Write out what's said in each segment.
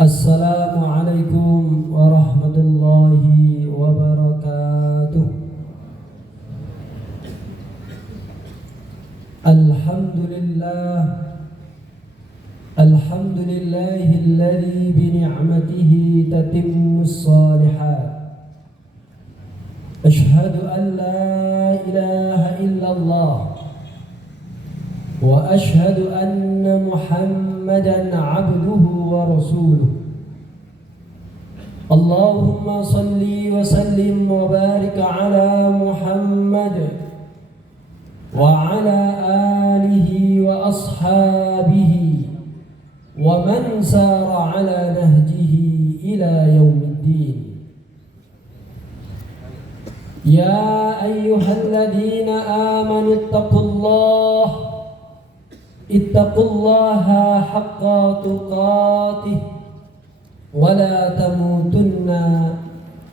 Assalamualaikum warahmatullahi wabarakatuh. Alhamdulillahilladzi bi ni'matihi tatimmus shalihat. Asyhadu an la ilaha illallah wa asyhadu anna Muhammadan abduhu wa rasuluh. Allahumma salli wa sallim wa barik ala Muhammad wa ala alihi wa ashabihi wa man sara ala nahjihi ila yaumiddin. Ya ayyuhalladzina amanu ittaqullaha haqqa tuqatih wa la tamutunna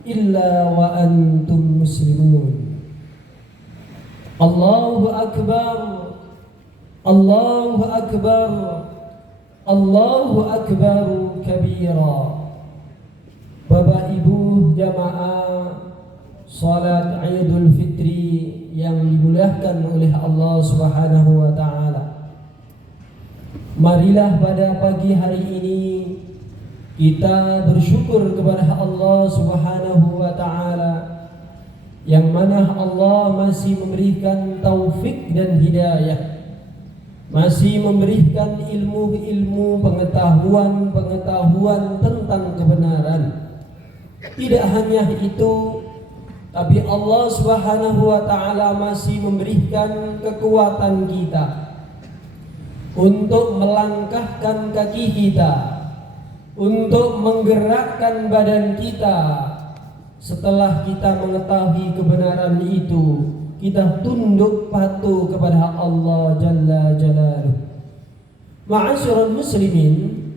illa wa antum muslimun. Allahu akbar, Allahu akbar, Allahu akbar kabira. Bapak Ibu jamaah salat Idul Fitri yang dimuliakan oleh Allah Subhanahu wa taala. Marilah pada pagi hari ini kita bersyukur kepada Allah Subhanahu wa taala yang mana Allah masih memberikan taufik dan hidayah, masih memberikan ilmu-ilmu, pengetahuan tentang kebenaran. Tidak hanya itu, tapi Allah Subhanahu wa taala masih memberikan kekuatan kita untuk melangkahkan kaki kita, untuk menggerakkan badan kita. Setelah kita mengetahui kebenaran itu, kita tunduk patuh kepada Allah Jalla Jalaluh. Ma'asyiral muslimin,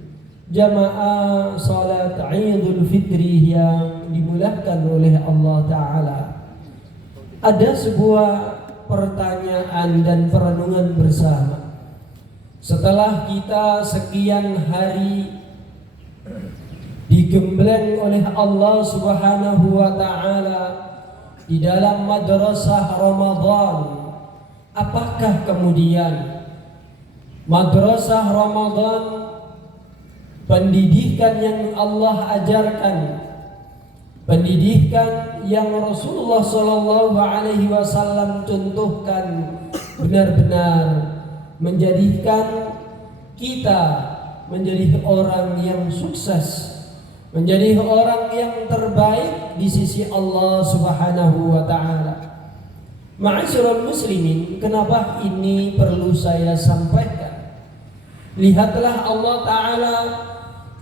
jamaah salat Idul Fitri yang dimuliakan oleh Allah Ta'ala, ada sebuah pertanyaan dan perenungan bersama. Setelah kita sekian hari digembleng oleh Allah Subhanahu wa taala di dalam madrasah Ramadan, apakah kemudian madrasah Ramadan, pendidikan yang Allah ajarkan, pendidikan yang Rasulullah sallallahu alaihi wasallam contohkan, benar-benar menjadikan kita menjadi orang yang sukses, menjadi orang yang terbaik di sisi Allah Subhanahu wa taala. Ma'asyiral muslimin, kenapa ini perlu saya sampaikan? Lihatlah Allah taala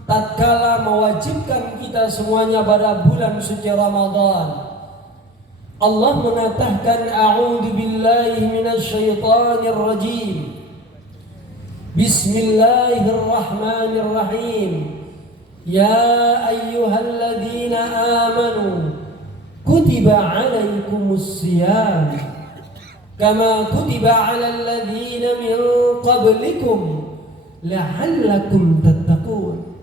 tatkala mewajibkan kita semuanya pada bulan suci Ramadan. Allah mengatakan, a'udzu billahi minasyaitonir rajim. Bismillahirrahmanirrahim. Ya ayyuhalladzina amanu kutiba alaikumus siyam kama kutiba alal ladzina min qablikum la'allakum tattaqun.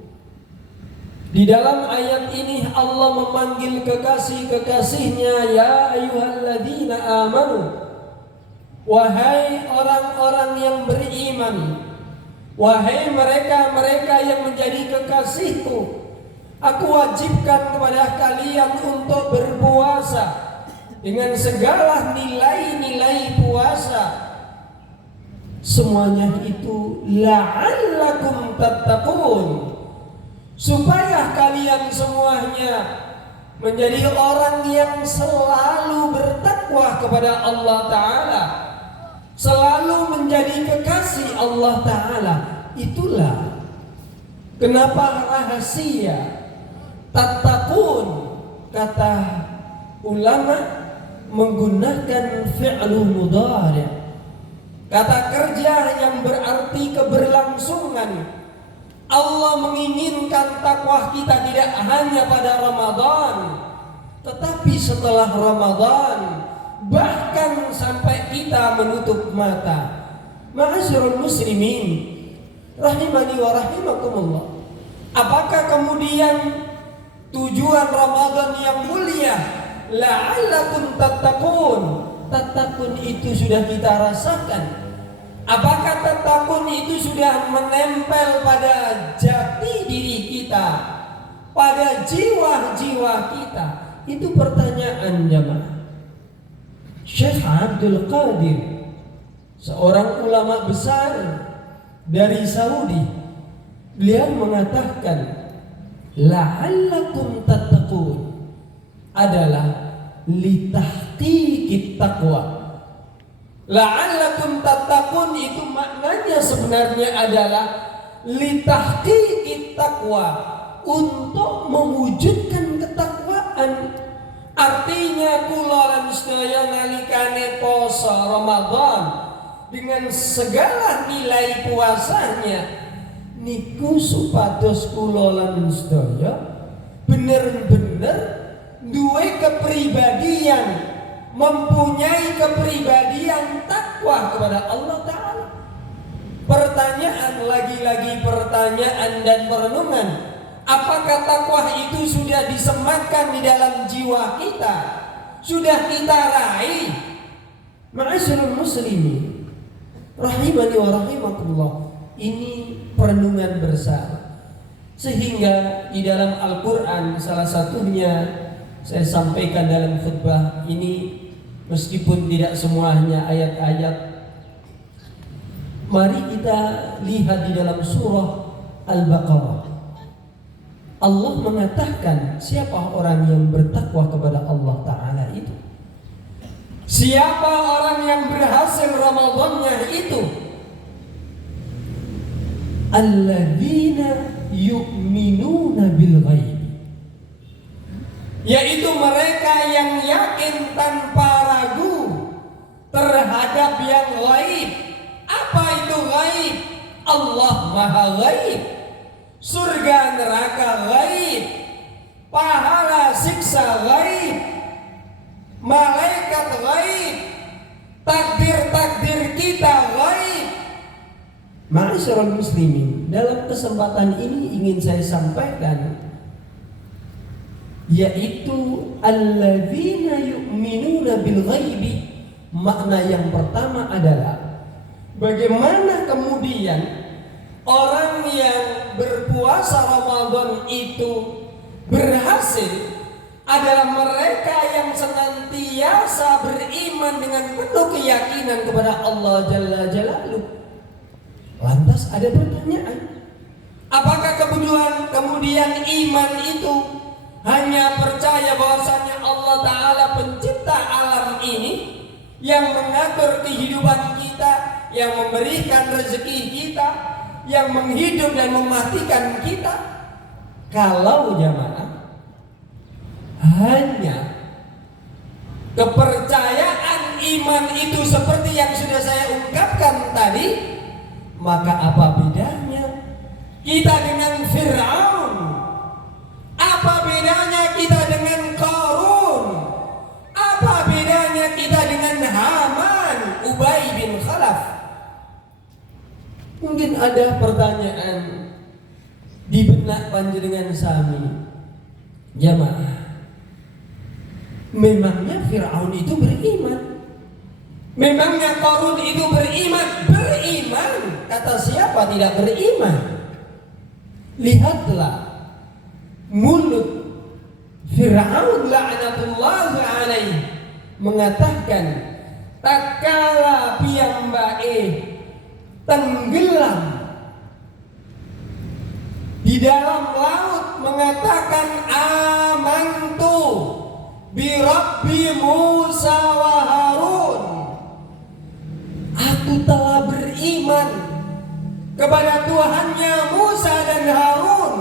Di dalam ayat ini Allah memanggil kekasih-kekasihnya, ya ayyuhalladzina amanu, wahai orang-orang yang beriman, wahai mereka-mereka yang menjadi kekasihku, aku wajibkan kepada kalian untuk berpuasa dengan segala nilai-nilai puasa. Semuanya itu la'allakum tattaqun, supaya kalian semuanya menjadi orang yang selalu bertakwa kepada Allah Ta'ala, selalu menjadi kekasih Allah Ta'ala. Itulah kenapa rahasia tattaqun, kata ulama menggunakan fi'lu mudhari', kata kerja yang berarti keberlangsungan. Allah menginginkan takwa kita tidak hanya pada Ramadan, tetapi setelah Ramadan, bahkan sampai kita menutup mata. Ma'asyiral muslimin rahimani wa rahimakumullah, Apakah kemudian tujuan Ramadan yang mulia la'allakum tattaqun? Tattaqun itu sudah kita rasakan. Apakah tattaqun itu sudah menempel pada jati diri kita, pada jiwa-jiwa kita? Itu pertanyaan jamaah. Syekh Abdul Qadir, seorang ulama besar dari Saudi, beliau mengatakan la'allakum tattaqun adalah litahqiqit taqwa. La'allakum tattaqun itu maknanya sebenarnya adalah litahqiqit taqwa, untuk mewujudkan ketakwaan. Artinya kula lan sedaya nalikane poso Ramadan dengan segala nilai puasanya niku supados kula lan sedaya bener-bener duwe kepribadian, mempunyai kepribadian takwa kepada Allah Ta'ala. Pertanyaan, lagi-lagi pertanyaan dan perenungan, apakah takwa itu sudah disematkan di dalam jiwa kita? Sudah kita raih? Ma'asyiral muslimin rahimani wa rahimakumullah, ini perenungan bersama. Sehingga di dalam Al-Quran, salah satunya saya sampaikan dalam khutbah ini, meskipun tidak semuanya ayat-ayat, mari kita lihat di dalam surah Al-Baqarah. Allah mengatakan siapa orang yang bertakwa kepada Allah Ta'ala itu. Siapa orang yang berhasil Ramadannya itu? Alladzina yu'minuna bil ghaib, yaitu mereka yang yakin tanpa ragu terhadap yang ghaib. Apa itu ghaib? Allah Maha Ghaib, surga neraka ghaib, pahala siksa ghaib, malaikat ghaib, takdir-takdir kita ghaib. Ma'asyiral muslimin, dalam kesempatan ini ingin saya sampaikan, yaitu alladzina yu'minuna bil ghaibi. Makna yang pertama adalah bagaimana kemudian orang yang berpuasa Ramadan itu berhasil adalah mereka yang senantiasa beriman dengan penuh keyakinan kepada Allah Jalla Jalaluh. Lantas ada pertanyaan, apakah kemudian iman itu hanya percaya bahwasanya Allah Ta'ala pencipta alam ini, yang mengatur kehidupan kita, yang memberikan rezeki kita, yang menghidup dan mematikan kita? Kalau jamaah hanya kepercayaan iman itu seperti yang sudah saya ungkapkan tadi, maka apa bedanya kita dengan Fir'aun? Apa bedanya kita dengan Qarun? Apa bedanya kita dengan Haman, Ubay bin Khalaf? Mungkin ada pertanyaan di benak panjenengan sami, jamaah, memangnya Fir'aun itu beriman? Memangnya Qarun itu beriman? Beriman. Kata siapa tidak beriman? Lihatlah mulut Fir'aun la'natullahi alaihi mengatakan, tatkala piyambake tenggelam di dalam laut, mengatakan amantu bi rabbi Musa wa Harun, aku telah beriman kepada Tuhannya Musa dan Harun.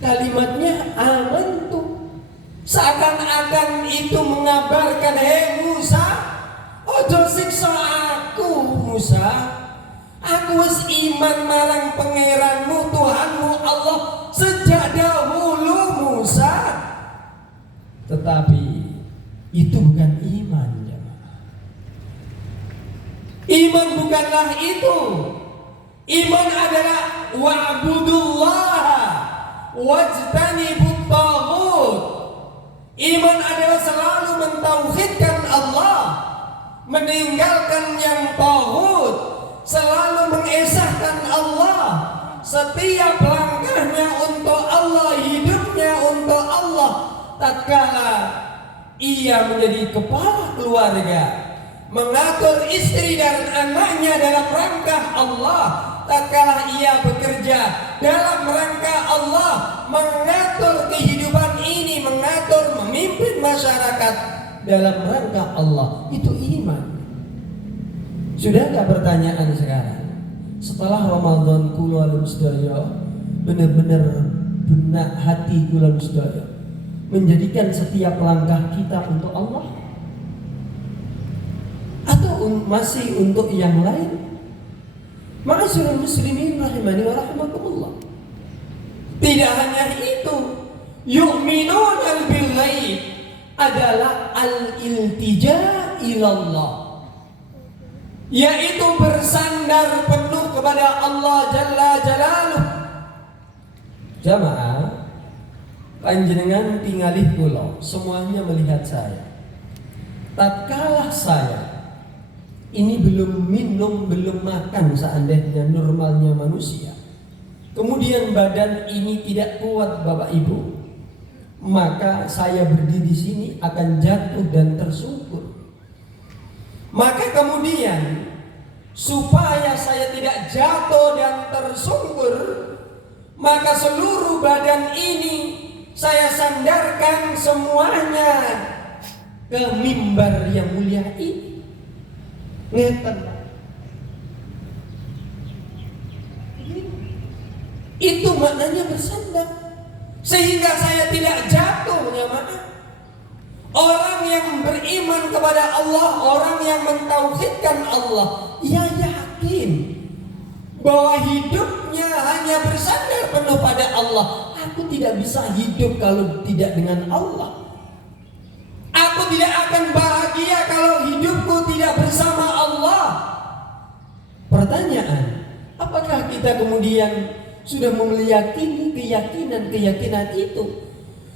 Kalimatnya amantu, seakan-akan itu mengabarkan, hei Musa, ojo siksa aku Musa, aku wis iman marang pangeranmu Tuhanmu Allah sejak dahulu Musa. Tetapi itu bukan iman, jemaah. Iman bukanlah itu. Iman adalah wa'budullaha wajtanibut taghut. Iman adalah selalu mentauhidkan Allah, meninggalkan yang taghut, selalu mengesahkan Allah. Setiap langkahnya untuk Allah, hidupnya untuk Allah. Tatkala ia menjadi kepala keluarga, mengatur istri dan anaknya dalam rangka Allah. Tatkala ia bekerja dalam rangka Allah, mengatur kehidupan ini, mengatur, memimpin masyarakat dalam rangka Allah. Itu iman. Sudah gak pertanyaan sekarang? Setelah Ramadan kula sedaya benar-benar benak hati kula sedaya menjadikan setiap langkah kita untuk Allah, atau masih untuk yang lain? Ma'asyiral muslimin rahimani wa rahimakumullah. Tidak hanya itu, yu'minuna bil ghaib adalah al-iltija ilallah, yaitu bersandar penuh kepada Allah Jalla Jalaluh. Jamaah, panjenengan tinggalih kula semuanya melihat saya. Tatkala saya ini belum minum, belum makan seandainya normalnya manusia, kemudian badan ini tidak kuat Bapak Ibu, maka saya berdiri di sini akan jatuh dan tersungkur. Maka kemudian supaya saya tidak jatuh dan tersungkur, maka seluruh badan ini saya sandarkan semuanya ke mimbar yang mulia ini. Ngeten. Itu maknanya bersandar, sehingga saya tidak jatuh, jamaah. Orang yang beriman kepada Allah, orang yang mentauhidkan Allah, ia yakin bahwa hidupnya hanya bersandar penuh pada Allah. Aku tidak bisa hidup kalau tidak dengan Allah. Aku tidak akan bahagia kalau hidupku tidak bersama Allah. Pertanyaan, apakah kita kemudian sudah memiliki keyakinan itu?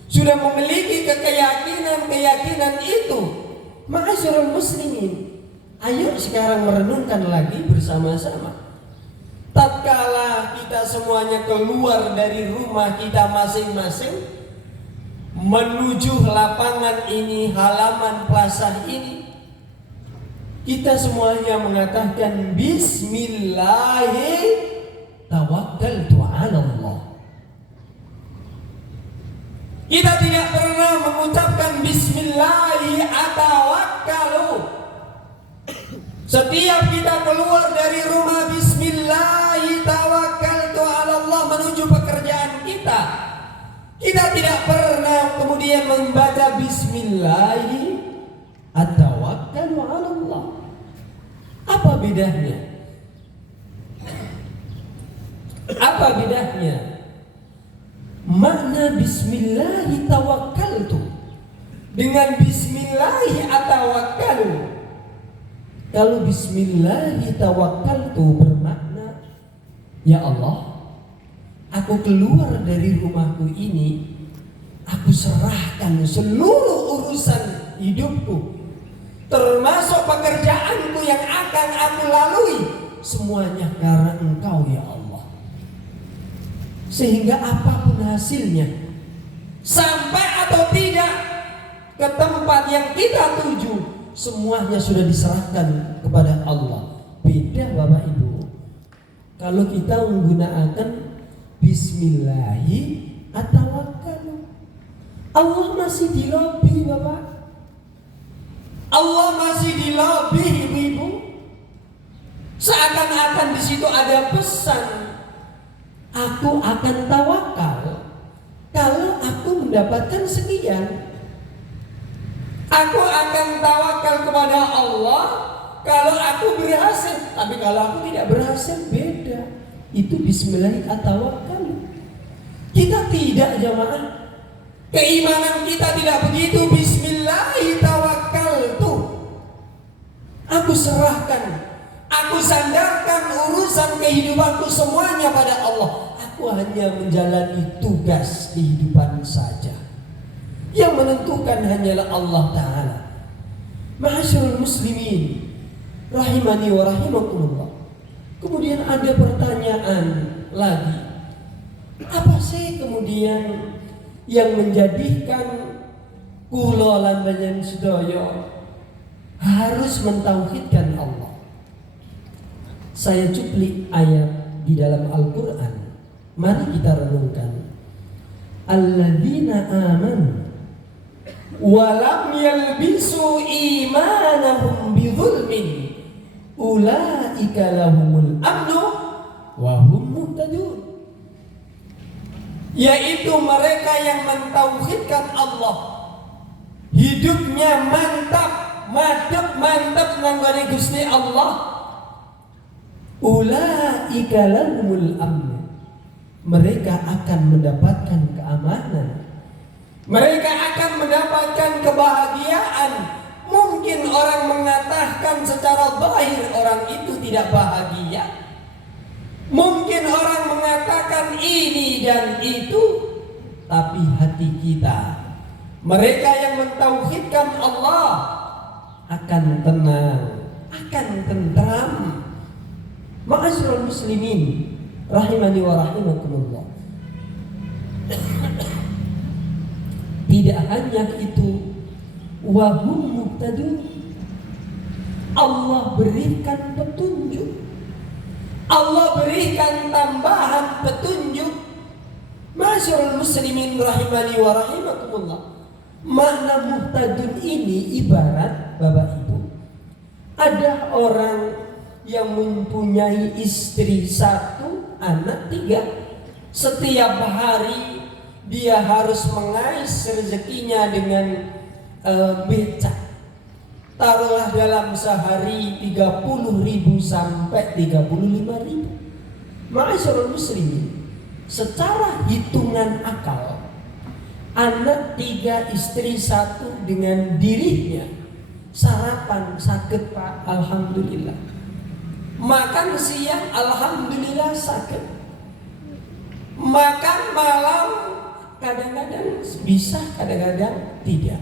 Sudah memiliki keyakinan itu? Ma'asyiral muslimin, ayo sekarang merenungkan lagi bersama-sama. Tatkala kita semuanya keluar dari rumah kita masing-masing menuju lapangan ini, halaman plaza ini, kita semuanya mengatakan Bismillahirrahmanirrahim, tawakkaltu 'ala Allah. Kita tidak pernah mengucapkan Bismillahirrahmanirrahim. Setiap kita keluar dari rumah, Bismillahirrahmanirrahim, tawakkaltu 'ala Allah, menuju pekerjaan kita. Kita tidak pernah kemudian membaca Bismillahirrahmanirrahim, tawakkaltu 'ala Allah. Apa bedanya? Apa bedanya? Makna Bismillahirrahmanirrahim tawakkaltu dengan Bismillahirrahmanirrahim atawakkalu. Kalau Bismillahirrahmanirrahim tawakkaltu bermakna, ya Allah, aku keluar dari rumahku ini, aku serahkan seluruh urusan hidupku, termasuk pekerjaanku yang akan aku lalui, semuanya karena Engkau ya Allah. Sehingga apapun hasilnya, sampai atau tidak ke tempat yang kita tuju, semuanya sudah diserahkan kepada Allah. Beda Bapak Ibu kalau kita menggunakan Bismillahirrahmanirrahim atawakkalu. Allah masih di lobi Bapak, Allah masih di lobi ibu-ibu. Seakan-akan di situ ada pesan, aku akan tawakal kalau aku mendapatkan sekian. Aku akan tawakal kepada Allah kalau aku berhasil. Tapi kalau aku tidak berhasil, beda. Itu Bismillahirrahmanirrahim atawakal. Kita tidak, jamaah. Keimanan kita tidak begitu. Bismillahirrahmanirrahim tawakkaltu. Aku serahkan, Aku sandarkan urusan kehidupanku semuanya pada Allah. Aku hanya menjalani tugas kehidupan saja. Yang menentukan hanyalah Allah Ta'ala. Ma'asyiral muslimin rahimani wa rahimakumullah. Kemudian ada pertanyaan lagi. Apa sih kemudian yang menjadikan kula lan panjenengan sedaya harus mentauhidkan Allah? Saya cuplik ayat di dalam Al-Quran. Mari kita renungkan. Alladzina amanu walam yalbisu imanahum bidzulmin ulaika lahumul amnu wa hum muhtadun. Yaitu mereka yang mentauhidkan Allah, hidupnya mantap, mantap nanggone Gusti Allah. Ulaika lahumul amnu, mereka akan mendapatkan keamanan. Mereka akan mendapatkan kebahagiaan. Mungkin orang mengatakan secara zahir orang itu tidak bahagia. Mungkin orang mengatakan ini dan itu, tapi hati kita, mereka yang mentauhidkan Allah akan tenang, akan tentram. Ma'asyiral muslimin rahimani wa rahimakumullah. Tidak hanya itu, wa hum muhtadun, Allah berikan petunjuk. Allah berikan tambahan petunjuk. Ma'asyiral muslimin rahimani wa rahimakumullah. Makna muhtadun ini ibarat Bapak Ibu, ada orang yang mempunyai istri 1, anak 3. Setiap hari dia harus mengais rezekinya dengan becak. Taruhlah dalam sehari 30.000 sampai 35.000. Ma'asyiral muslimin, secara hitungan akal, anak 3, istri 1 dengan dirinya sarapan sakit Pak, alhamdulillah. Makan siang alhamdulillah sakit. Makan malam kadang-kadang bisa, kadang-kadang tidak.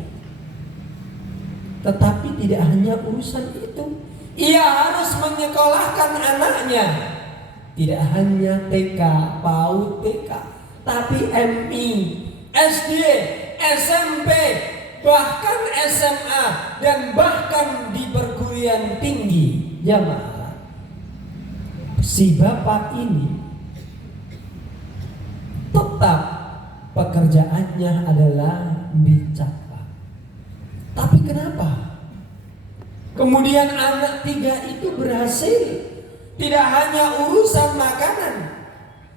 Tetapi tidak hanya urusan itu, ia harus menyekolahkan anaknya. Tidak hanya TK, PAUD TK, tapi MI, SD, SMP, bahkan SMA, dan bahkan di perguruan tinggi. Jamaah, si bapak ini tetap pekerjaannya adalah becak. Tapi kenapa kemudian anak 3 itu berhasil? Tidak hanya urusan makanan,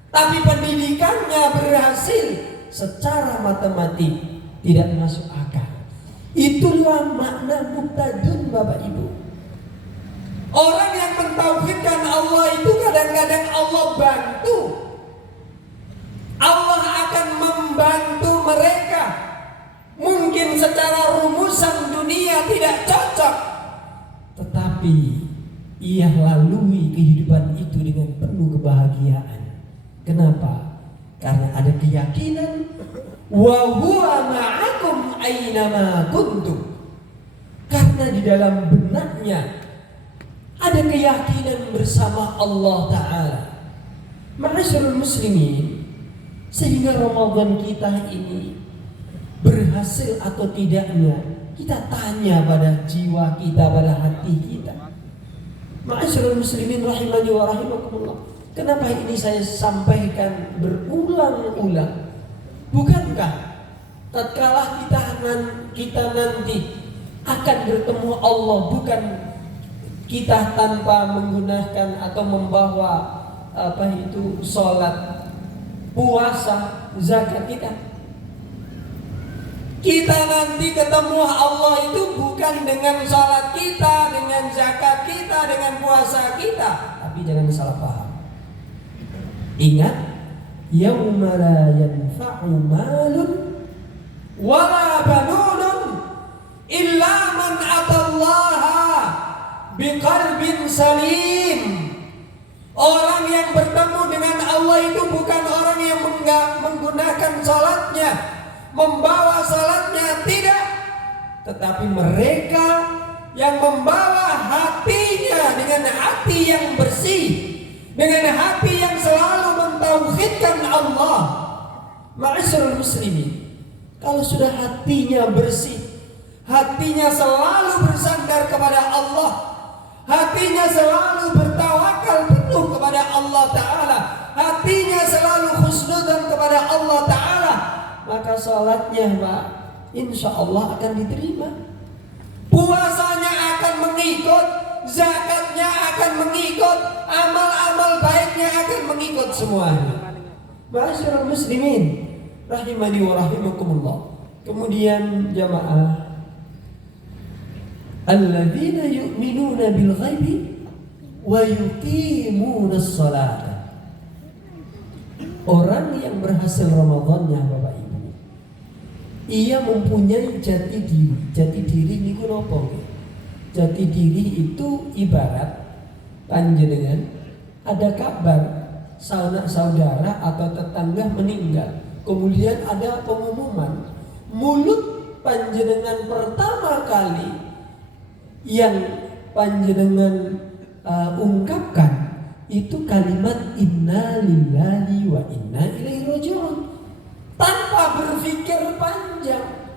tapi pendidikannya berhasil. Secara matematik tidak masuk akal. Itulah makna muhtadun Bapak Ibu. Orang yang mentauhidkan Allah itu kadang-kadang Allah bantu. Allah akan membantu mereka. Mungkin secara rumusan dunia tidak cocok, tetapi ia lalui kehidupan itu dengan penuh kebahagiaan. Kenapa? Karena ada keyakinan wa huwa ma'akum aynama kuntum. Karena di dalam benaknya ada keyakinan bersama Allah Ta'ala. Ma'asyiral muslimin, sehingga Ramadan kita ini berhasil atau tidaknya, kita tanya pada jiwa kita, pada hati kita. Ma'asyiral muslimin rahimani wa rahimakumullah. Kenapa ini saya sampaikan berulang-ulang? Bukankah tatkala kita nanti akan bertemu Allah, bukan kita tanpa menggunakan atau membawa sholat, puasa, zakat kita. Kita nanti ketemu Allah itu bukan dengan sholat kita, dengan zakat kita, dengan puasa kita. Tapi jangan salah paham. Ingat, yauma la yanfa'u malun wala banunun illa man atallaha biqalbin salim. Orang yang bertemu dengan Allah itu bukan orang yang menggunakan salatnya, membawa salatnya, tidak. Tetapi mereka yang membawa hatinya dengan hati yang bersih, dengan hati yang selalu mentauhidkan Allah. Ma'asyiral muslimin, kalau sudah hatinya bersih, hatinya selalu bersandar kepada Allah, hatinya selalu bertawakal penuh kepada Allah Ta'ala, hatinya selalu husnudzan kepada Allah Ta'ala, maka salatnya Pak, insya Allah akan diterima. Puasanya akan mengikut, zakatnya akan mengikut, amal-amal baiknya akan mengikut semuanya. Ma'asyiral muslimin rahimani wa rahimakumullah. Kemudian jamaah, alladzina yu'minuna bil ghaibi wa yuqimuna as-salata. Orang yang berhasil Ramadannya Bapak Ibu, ia mempunyai jati diri. Jati diri niku napa? Jati diri itu ibarat panjenengan ada kabar sanak saudara atau tetangga meninggal, kemudian ada pengumuman, mulut panjenengan pertama kali yang panjenengan ungkapkan itu kalimat inna lillahi wa inna ilaihi raji'un, tanpa berpikir panjang,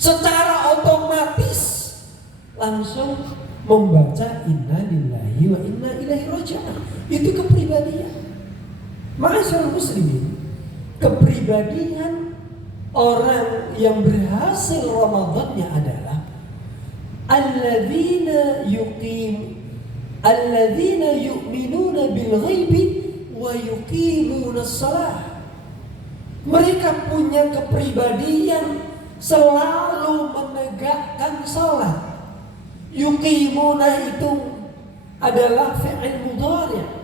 secara otomatis langsung membaca inna lillahi wa inna ilaihi raji'un. Itu kepribadian. Ma'asyiral muslimin, kepribadian orang yang berhasil Ramadannya adalah alladzina yu'minuna bil ghaibi wa yuqimuna shalah. Mereka punya kepribadian selalu menegakkan salat. Yuqimuna itu adalah fi'il mudhari'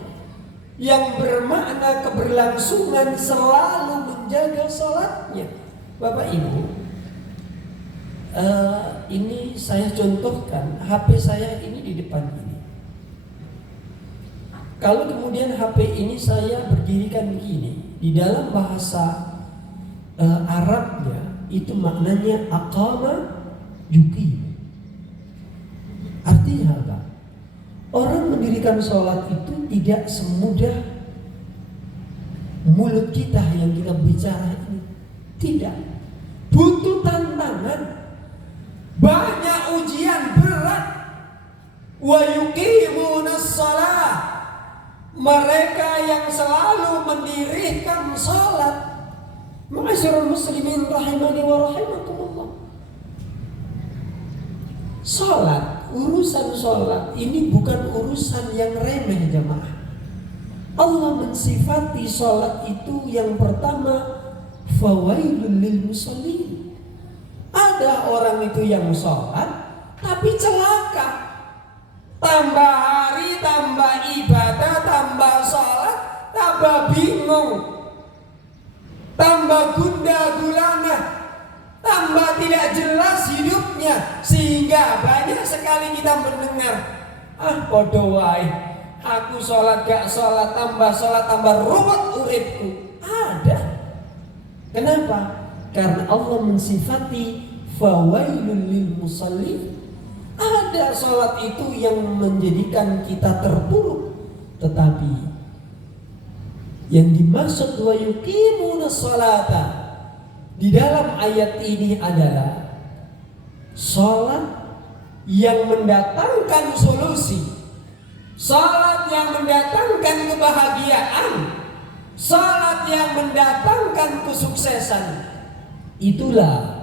yang bermakna keberlangsungan, selalu menjaga salatnya. Bapak Ibu, ini saya contohkan, HP saya ini di depan ini. Kalau kemudian HP ini saya berdirikan begini, di dalam bahasa Arabnya itu maknanya aqama yuqim. Artinya apa? Orang mendirikan sholat itu tidak semudah mulut kita yang kita bicara ini. Tidak. Butuh tantangan. Banyak ujian berat. Wa yuqimunas shalah. Mereka yang selalu mendirikan sholat. Ma'asyiral muslimin rahimani wa rahimakumullah. Sholat, urusan sholat ini bukan urusan yang remeh jemaah. Allah mensifati sholat itu yang pertama, fawailul lil musallin. Ada orang itu yang sholat tapi celaka. Tambah hari, tambah ibadah, tambah sholat, tambah bingung, tambah gundah gulana, tambah tidak jelas hidupnya, sehingga banyak sekali kita mendengar, podo wae, aku sholat gak sholat, tambah ruwet uripku. Ada. Kenapa? Karena Allah mensifati fawailul lil musallin. Ada sholat itu yang menjadikan kita terpuruk, tetapi yang dimaksud wa yuqimunas sholata di dalam ayat ini adalah sholat yang mendatangkan solusi, sholat yang mendatangkan kebahagiaan, sholat yang mendatangkan kesuksesan. Itulah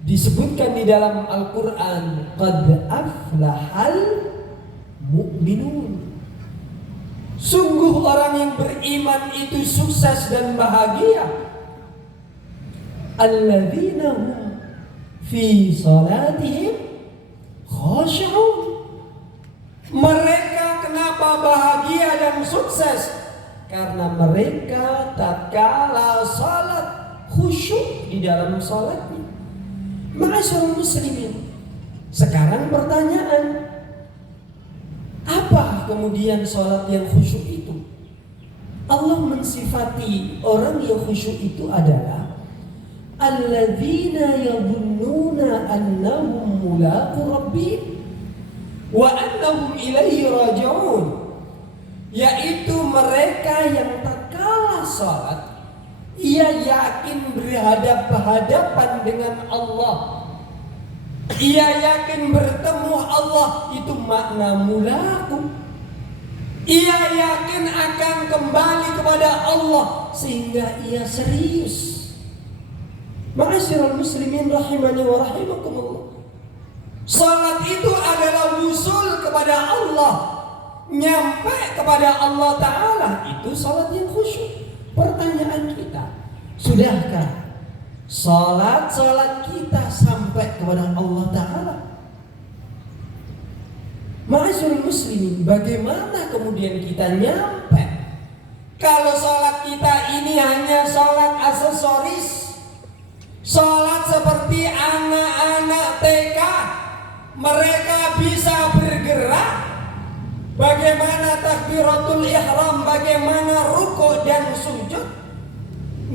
disebutkan di dalam Al-Quran, qad aflahal mu'minun. Sungguh orang yang beriman itu sukses dan bahagia. Alladzina hum fi salatihim khashi'un. Mereka kenapa bahagia dan sukses? Karena mereka tatkala salat khusyuk di dalam salatnya. Ma'asyiral muslimin, sekarang pertanyaan, Apa kemudian sholat yang khusyuk itu? Allah mensifati orang yang khusyuk itu adalah alladzina yadhunnuna annahum mulaqu rabbihim wa annahum ilaihi raji'un, yaitu mereka yang tatkala sholat ia yakin berhadapan dengan Allah, ia yakin bertemu Allah, itu makna mulaqu. Ia yakin akan kembali kepada Allah sehingga ia serius. Ma'asyiral muslimin rahimani wa rahimakumullah. Salat itu adalah wusul kepada Allah, nyampe kepada Allah Ta'ala. Itu salat yang khusyuk. Pertanyaan kita, sudahkah salat kita sampai kepada Allah Ta'ala? Ma'asyiral muslimin, bagaimana kemudian kita nyampe? Kalau salat kita ini hanya salat aksesoris, salat seperti anak-anak TK, mereka bisa bergerak, bagaimana takbiratul ihram, bagaimana rukuk dan sujud,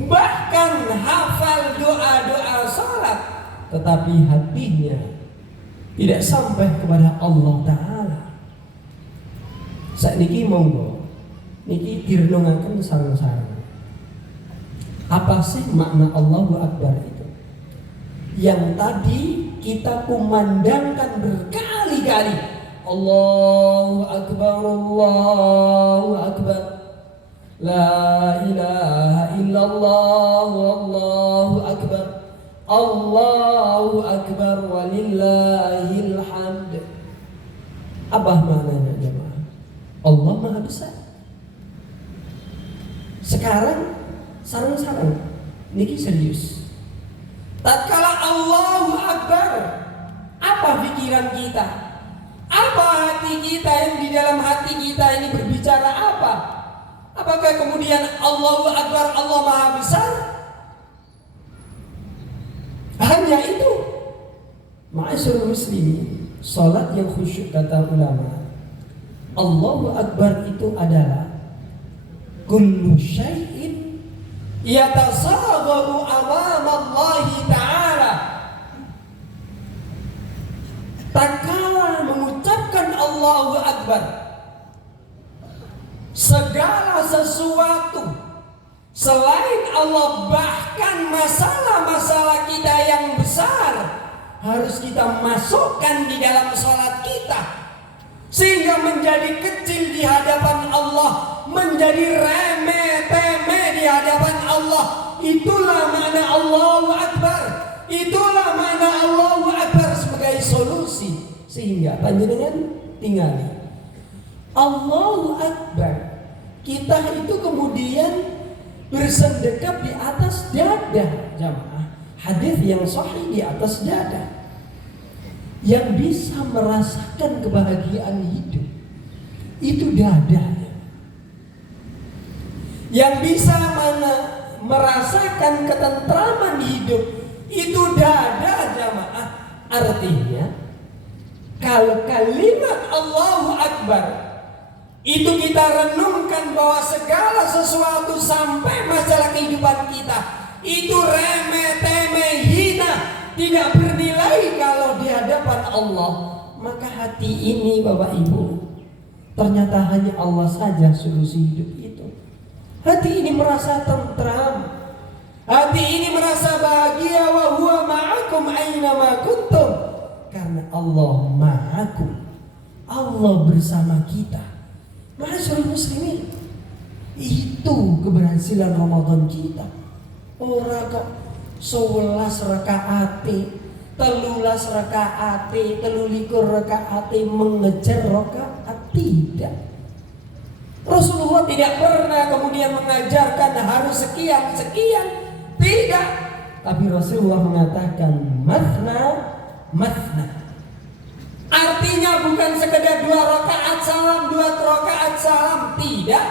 bahkan hafal doa-doa salat, tetapi hatinya tidak sampai kepada Allah Ta'ala. Saat niki monggo niki direnungaken sareng-sareng. Apa sih makna Allahu Akbar itu? Yang tadi kita kumandangkan berkali-kali. Allahu Akbar, Allahu Akbar, la ilaha illallah, Allahu Akbar, Allahu Akbar, walillahil hamd. Apa maknanya jemaah? Allah Maha Besar. Sekarang sarang-sarang niki serius. Tatkala Allahu Akbar, apa pikiran kita? Apa hati kita yang di dalam hati kita ini berbicara apa? Apakah kemudian Allahu Akbar, Allah Maha Besar? Hanya itu. Ma'asyiral muslimin, salat yang khusyuk kata ulama, Allahu Akbar itu adalah kullu syai'in yatasagharu amama Allah Ta'ala. Tatkala mengucapkan Allahu Akbar, segala sesuatu selain Allah, bahkan masalah-masalah kita yang besar, harus kita masukkan di dalam salat kita, sehingga menjadi kecil di hadapan Allah, menjadi remeh-temeh di hadapan Allah. Itulah makna Allahu Akbar. Itulah makna Allahu Akbar sebagai solusi. Sehingga panjenengan tinggali Allahu Akbar, kita itu kemudian bersendekap di atas dada jamaah. Hadis yang sahih di atas dada. Yang bisa merasakan kebahagiaan hidup itu dadanya. Yang bisa merasakan ketentraman hidup itu dada jamaah. Artinya kalau kalimat Allahu Akbar itu kita renungkan bahwa segala sesuatu sampai masalah kehidupan kita itu remeh-temeh, hina, tidak bernilai kalau di hadapan Allah, maka hati ini Bapak Ibu, ternyata hanya Allah saja solusi hidup itu. Hati ini merasa tentram, hati ini merasa bahagia, wa huwa ma'akum aina ma kuntum, karena Allah ma'akum, Allah bersama kita. Ma'asyiral muslimin, itu keberhasilan Ramadan kita. Ora kok 11 rakaat, 13 rakaat, 23 rakaat mengejar rakaat, tidak. Rasulullah tidak pernah kemudian mengajarkan harus sekian, tidak. Tapi Rasulullah mengatakan mathna, mathna. Artinya bukan sekedar 2 rakaat salam, 2 rakaat salam, tidak.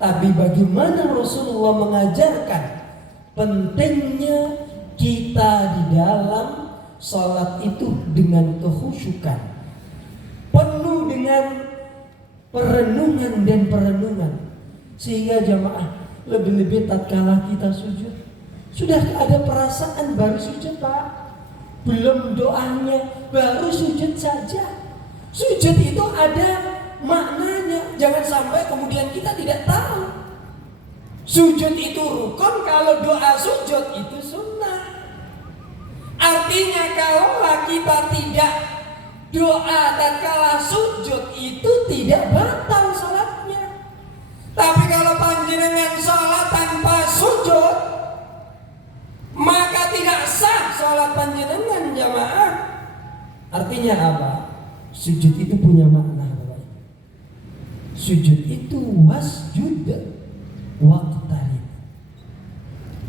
Tapi bagaimana Rasulullah mengajarkan pentingnya kita di dalam salat itu dengan kekhusyukan, penuh dengan perenungan dan perenungan, sehingga jamaah lebih-lebih tatkala kita sujud, sudah ada perasaan baru sujud Pak, belum doanya, baru sujud saja. Sujud itu ada maknanya, jangan sampai kemudian kita tidak tahu. Sujud itu rukun, kalau doa sujud itu sunnah. Artinya kalaulah kita tidak doa tatkala sujud itu tidak batal salatnya. Tapi kalau panjenengan salat tanpa sujud, maka tidak sah salat panjenengan jamaah. Artinya apa? Sujud itu punya makna Bapak. Sujud itu wasjud waqtarib.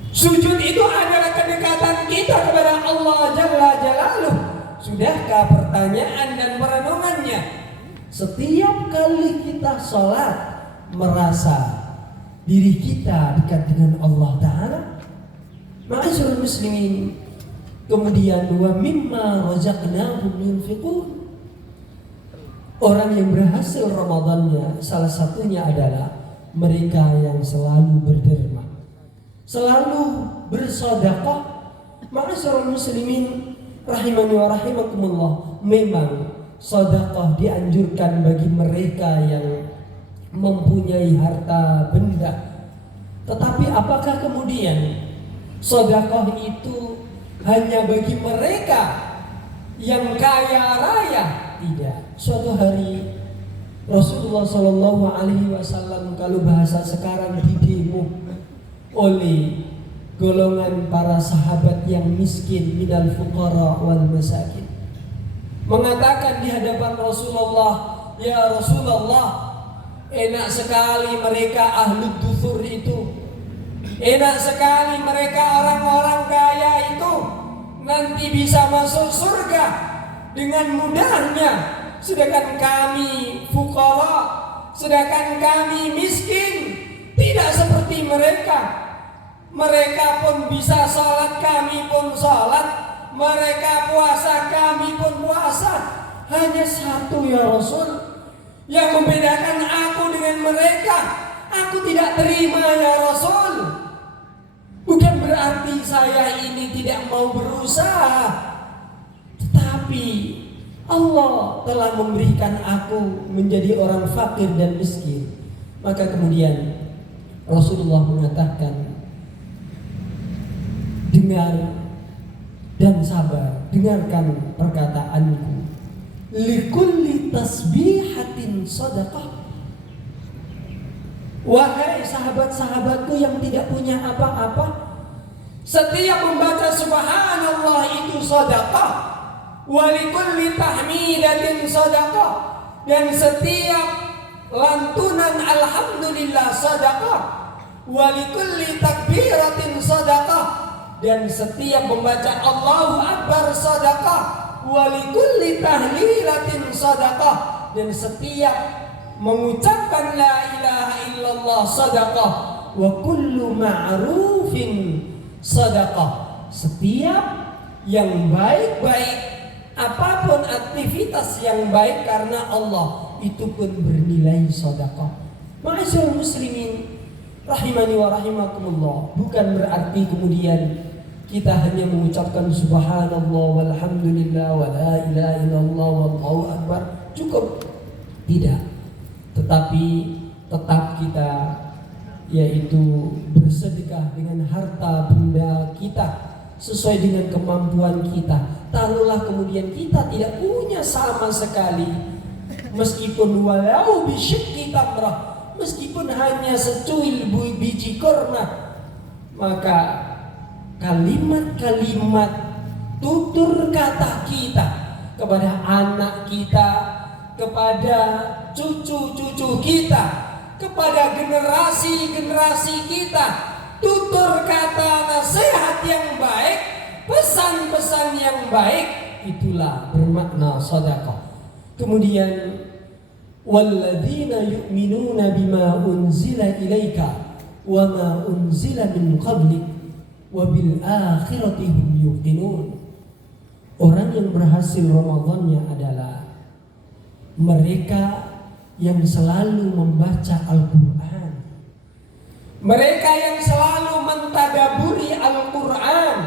Sujud itu adalah kedekatan kita kepada Allah Jalla Jalaluh. Sudahkah pertanyaan dan perenungannya? Setiap kali kita sholat, merasa diri kita dekat dengan Allah Ta'ala. Ma'asyiral muslimin, kemudian wa mimma razaqnahum yunfiqun. Orang yang berhasil Ramadannya salah satunya adalah mereka yang selalu berderma, selalu bersedekah. Ma'asyiral muslimin rahimani wa rahimakumullah, memang sedekah dianjurkan bagi mereka yang mempunyai harta benda. Tetapi apakah kemudian sedekah itu hanya bagi mereka yang kaya raya? Tidak. Suatu hari Rasulullah Shallallahu Alaihi Wasallam, kalau bahasa sekarang, didemo oleh golongan para sahabat yang miskin, minal fuqara wal masakin, mengatakan di hadapan Rasulullah, ya Rasulullah, enak sekali mereka ahlu dusur itu, enak sekali mereka orang-orang kaya itu nanti bisa masuk surga dengan mudahnya, sedangkan kami fuqara, sedangkan kami miskin, tidak seperti mereka. Mereka pun bisa sholat, kami pun sholat. Mereka puasa, kami pun puasa. Hanya satu ya Rasul yang membedakan aku dengan mereka. Aku tidak terima ya Rasul. Bukan berarti saya ini tidak mau berusaha, tetapi Allah telah memberikan aku menjadi orang fakir dan miskin. Maka kemudian Rasulullah mengatakan, dengar dan sabar, dengarkan perkataanku. Likulli tasbihatin sadaqah. Wahai sahabat-sahabatku yang tidak punya apa-apa, setiap membaca subhanallah itu sadaqah. Walikulli tahmidatin sadaqah. Dan setiap lantunan alhamdulillah sadaqah. Walikulli takbiratin sadaqah. Dan setiap membaca Allahu Akbar sadaqah. Walikulli tahlilatin sadaqah. Dan setiap mengucapkan la ilaha illallah sadaqah. Wa kullu ma'rufin sadaqah. Setiap yang baik-baik, apapun aktivitas yang baik karena Allah, itu pun bernilai sedekah. Ma'asyiral muslimin rahimani wa rahimakumullah, bukan berarti kemudian kita hanya mengucapkan subhanallah walhamdulillah wa la ilaha illallah wallahu akbar cukup. Tidak. Tetapi tetap kita yaitu bersedekah dengan harta benda kita sesuai dengan kemampuan kita. Taruhlah kemudian kita tidak punya sama sekali, meskipun walau bisyikki tamrah, meskipun hanya secuil biji kurma, maka kalimat-kalimat tutur kata kita kepada anak kita, kepada cucu-cucu kita, kepada generasi-generasi kita, tutur kata nasihat yang baik, pesan-pesan yang baik, itulah bermakna sedekah. Kemudian walladzina yu'minuna bima unzila ilaika wa ma unzila min qablik wa bil akhirati hum yuqinun. Orang yang berhasil Ramadannya adalah mereka yang selalu membaca Al-Quran, mereka yang selalu mentadaburi Al-Quran,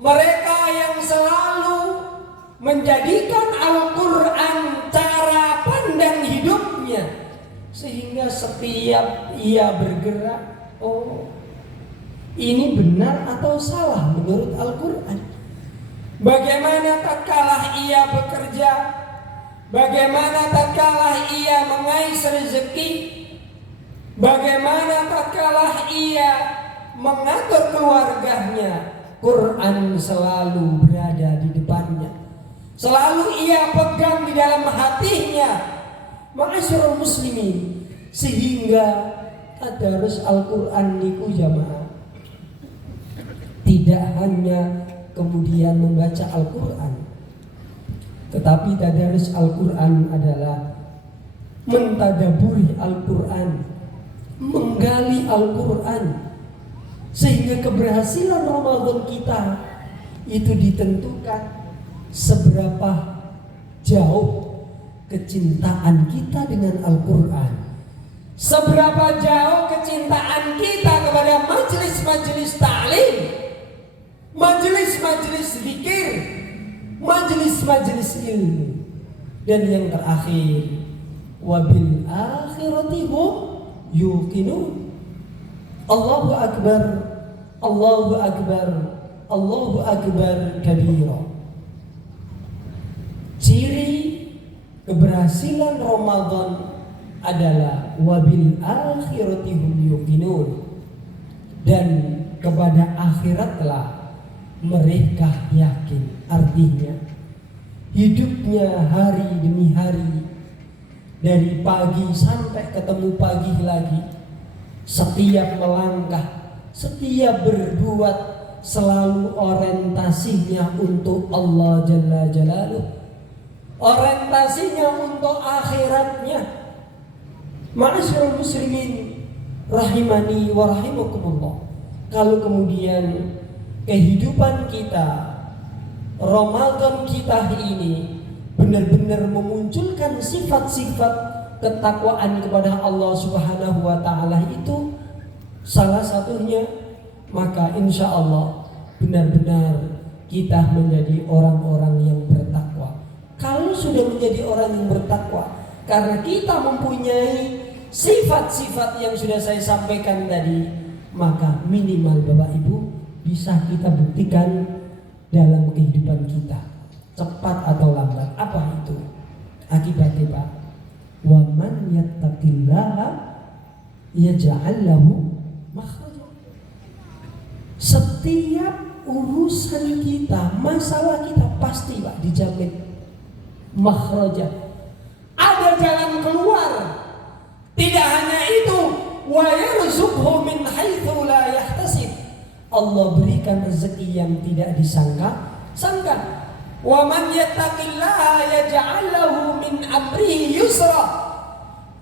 mereka yang selalu menjadikan Al-Quran cara pandang hidupnya, sehingga setiap ia bergerak, oh ini benar atau salah menurut Al-Quran. Bagaimana tatkala ia bekerja, bagaimana tatkala ia mengais rezeki, bagaimana tatkala ia mengatur keluarganya, Quran selalu berada di depannya, selalu ia pegang di dalam hatinya. Ma'asyiral muslimin, sehingga tadarus Al-Quran niku jamaah tidak hanya kemudian membaca Al-Quran, tetapi tadarus Al-Quran adalah mentadaburi Al-Quran, menggali Al-Quran, sehingga keberhasilan Ramadan kita itu ditentukan seberapa jauh kecintaan kita dengan Al-Quran, seberapa jauh kecintaan kita kepada majelis-majelis ta'lim, majelis-majelis zikir, majelis-majelis ilmu. Dan yang terakhir, wabil akhirati hum yuqinun. Allahu akbar, Allahu akbar, Allahu akbar kabira. Ciri keberhasilan Ramadan adalah wabil akhirati hum yuqinun, dan kepada akhiratlah mereka yakin. Artinya hidupnya hari demi hari, dari pagi sampai ketemu pagi lagi, setiap melangkah, setiap berbuat selalu orientasinya untuk Allah Jalla Jalaluh, orientasinya untuk akhiratnya. Ma'asyiral muslimin rahimani wa rahimakumullah, kalau kemudian kehidupan kita, Ramadan kita ini benar-benar memunculkan sifat-sifat ketakwaan kepada Allah Subhanahu wa ta'ala, itu salah satunya, maka insya Allah benar-benar kita menjadi orang-orang yang bertakwa. Kalau sudah menjadi orang yang bertakwa, karena kita mempunyai sifat-sifat yang sudah saya sampaikan tadi, maka minimal Bapak Ibu bisa kita buktikan dalam kehidupan kita, cepat atau lambat. Apa itu akibatnya Pak? Wa man yattaqillaha yaj'al lahu makhraja. Setiap urusan kita, masalah kita pasti Pak dijamin makhraja, ada jalan keluar. Tidak hanya itu, wa yarzuqhu min haitsu la yahtasib. Allah berikan rezeki yang tidak disangka-sangka. Wa man yattaqillaha yaj'al lahu min amrihi yusra.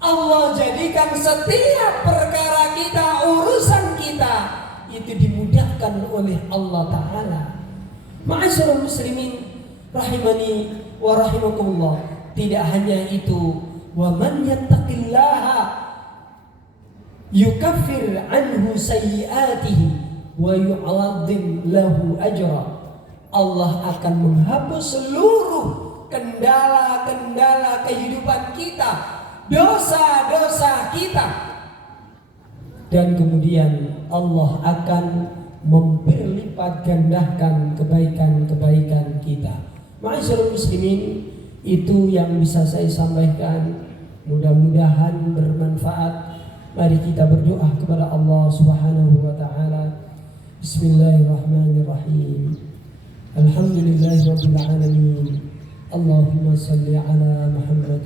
Allah jadikan setiap perkara kita, urusan kita itu dimudahkan oleh Allah Ta'ala. Ma'asyiral muslimin rahimani wa rahimakumullah, tidak hanya itu, wa man yattaqillaha yukaffir anhu sayyi'atihi wa yu'adzim lahu ajra. Allah akan menghapus seluruh kendala-kendala kehidupan kita, dosa-dosa kita, dan kemudian Allah akan memperlipat gandakan kebaikan-kebaikan kita. Ma'asyiral muslimin, itu yang bisa saya sampaikan, mudah-mudahan bermanfaat. Mari kita berdoa kepada Allah Subhanahu wa ta'ala. Bismillahirrahmanirrahim. Alhamdulillahirabbil alamin. Allahumma salli ala Muhammad.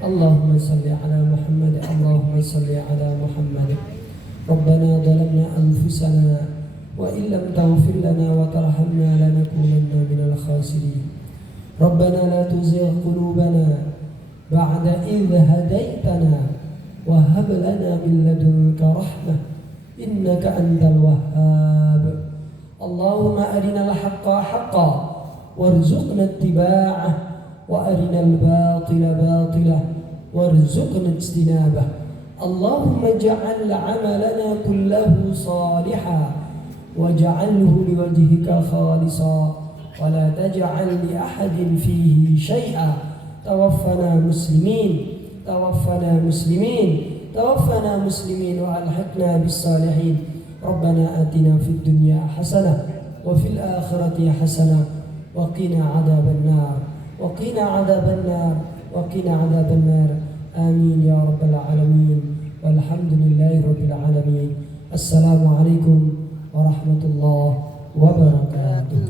Allahumma salli ala Muhammad. Allahumma salli ala Muhammad. Rabbana zalamna anfusana wa illam taghfir lana wa tarhamna lanakunanna minal khasirin. Rabbana la tuzigh qulubana ba'da idh hadaytana wa hab lana min ladunka rahmah innaka antal wahhab. Allahumma arinal haqqa haqqan warzuqna ittiba'ah wa arinal batila batilah وارزقنا اجتنابه. اللهم اجعل عملنا كله صالحا واجعله لوجهك خالصا ولا تجعل لأحد فيه شيئا. توفنا مسلمين توفنا مسلمين توفنا مسلمين وألحقنا بالصالحين. ربنا آتنا في الدنيا حسنة وفي الآخرة حسنة وقنا عذاب النار وقنا عذاب النار وقنا عذاب النار. آمين يا رب العالمين والحمد لله رب العالمين. السلام عليكم ورحمة الله وبركاته.